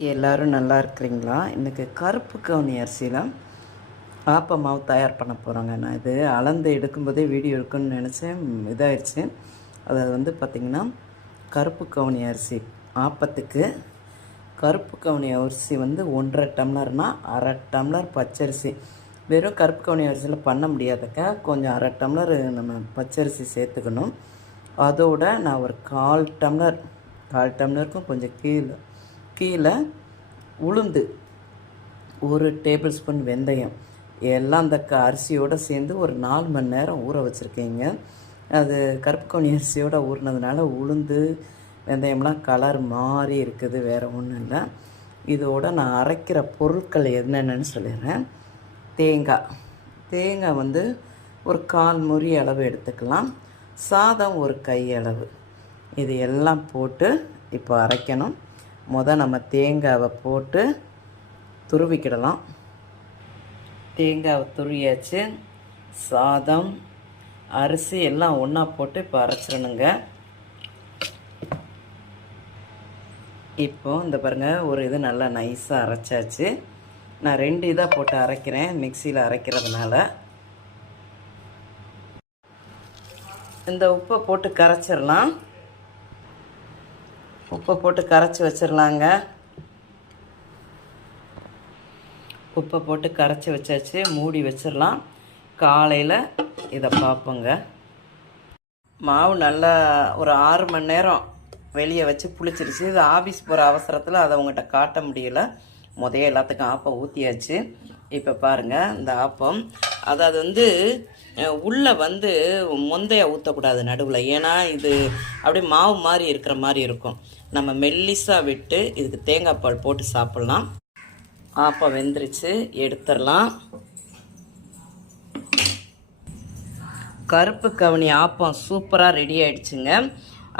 எல்லோரும் நல்லா இருக்கிறீங்களா? இன்றைக்கி கருப்பு கவுனி அரிசியில் ஆப்ப மாவு தயார் பண்ண போகிறோங்க. நான் இது அளந்து எடுக்கும்போதே வீடியோ எடுக்கணும்னு நினச்சேன், இதாகிடுச்சு. அதாவது வந்து பார்த்திங்கன்னா கருப்பு கவுனி அரிசி ஆப்பத்துக்கு கருப்பு கவுனி அரிசி வந்து 1.5 டம்ளர்னால் 1/2 டம்ளர் பச்சரிசி. வெறும் கருப்பு கவுனி அரிசியில் பண்ண முடியாதுக்க, கொஞ்சம் 1/2 டம்ளர் நம்ம பச்சரிசி சேர்த்துக்கணும். அதோட நான் ஒரு 1/4 டம்ளருக்கும் கொஞ்சம் கீழே உளுந்து, 1 டேபிள் ஸ்பூன் வெந்தயம் எல்லாம் அந்த அரிசியோடு சேர்ந்து ஒரு 4 மணி நேரம் ஊற வச்சுருக்கேங்க. அது கருப்பு கவுனி அரிசியோடு ஊறினதுனால உளுந்து வெந்தயம்லாம் கலர் மாறி இருக்குது, வேறு ஒன்றும் இல்லை. இதோடு நான் அரைக்கிற பொருட்கள் என்னென்னு சொல்லிடுறேன். தேங்காய் வந்து ஒரு 1/4 மூடி அளவு எடுத்துக்கலாம். சாதம் ஒரு கை அளவு. இது எல்லாம் போட்டு இப்போ அரைக்கணும். நம்ம தேங்காவை போட்டு துருவிக்கிடலாம். தேங்காவை துருவியாச்சு. சாதம், அரிசி எல்லாம் ஒன்றா போட்டு இப்போ அரைச்சிடணுங்க. இப்போ இந்த பாருங்கள், ஒரு இது நல்லா நைஸாக அரைச்சாச்சு. நான் 2 இதாக போட்டு அரைக்கிறேன் மிக்சியில் அரைக்கிறதுனால. இந்த உப்பை போட்டு கரைச்சிடலாம். உப்பை போட்டு கரைச்சி வச்சிடலாங்க. உப்பை போட்டு கரைச்சி வச்சாச்சு, மூடி வச்சிடலாம். காலையில் இதை பார்ப்போங்க. மாவு நல்லா ஒரு 6 மணி நேரம் வெளியே வச்சு புளிச்சிருச்சு. இது ஆஃபீஸ் போகிற அவசரத்தில் அதை உங்கள்கிட்ட காட்ட முடியல. எல்லாத்துக்கும் ஆப்பம் ஊற்றியாச்சு. இப்போ பாருங்கள், இந்த ஆப்பம் அதாவது வந்து உள்ளே வந்து முந்தைய ஊற்றக்கூடாது நடுவில். ஏன்னா இது அப்படியே மாவு மாதிரி இருக்கிற மாதிரி இருக்கும். நம்ம மெல்லிஸாக விட்டு இதுக்கு தேங்காய் பால் போட்டு சாப்பிட்லாம். ஆப்பம் வெந்துருச்சு, எடுத்துடலாம். கருப்பு கவுனி ஆப்பம் சூப்பராக ரெடி ஆகிடுச்சுங்க.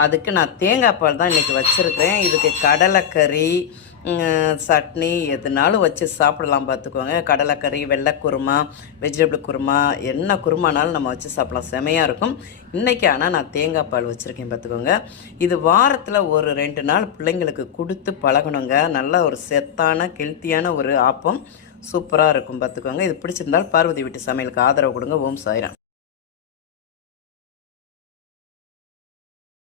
அதுக்கு நான் தேங்காய் பால் தான் இன்றைக்கி வச்சுருக்கேன். இதுக்கு கடலைக்கறி, சட்னி எதுனாலும் வச்சு சாப்பிடலாம். பார்த்துக்கோங்க, கடலைக்கறி, வெள்ளை குருமா, வெஜிடபிள் குருமா, என்ன குருமானாலும் நம்ம வச்சு சாப்பிடலாம், செமையாக இருக்கும். இன்றைக்கி ஆனால் நான் தேங்காய் பால் வச்சுருக்கேன். பார்த்துக்கோங்க, இது வாரத்தில் ஒரு 2 நாள் பிள்ளைங்களுக்கு கொடுத்து பழகணுங்க. நல்ல ஒரு செத்தான ஹெல்த்தியான ஒரு ஆப்பம், சூப்பராக இருக்கும். பார்த்துக்கோங்க, இது பிடிச்சிருந்தால் பார்வதி வீட்டு சமையலுக்கு ஆதரவு கொடுங்க. ஓம் சாய்ராம்.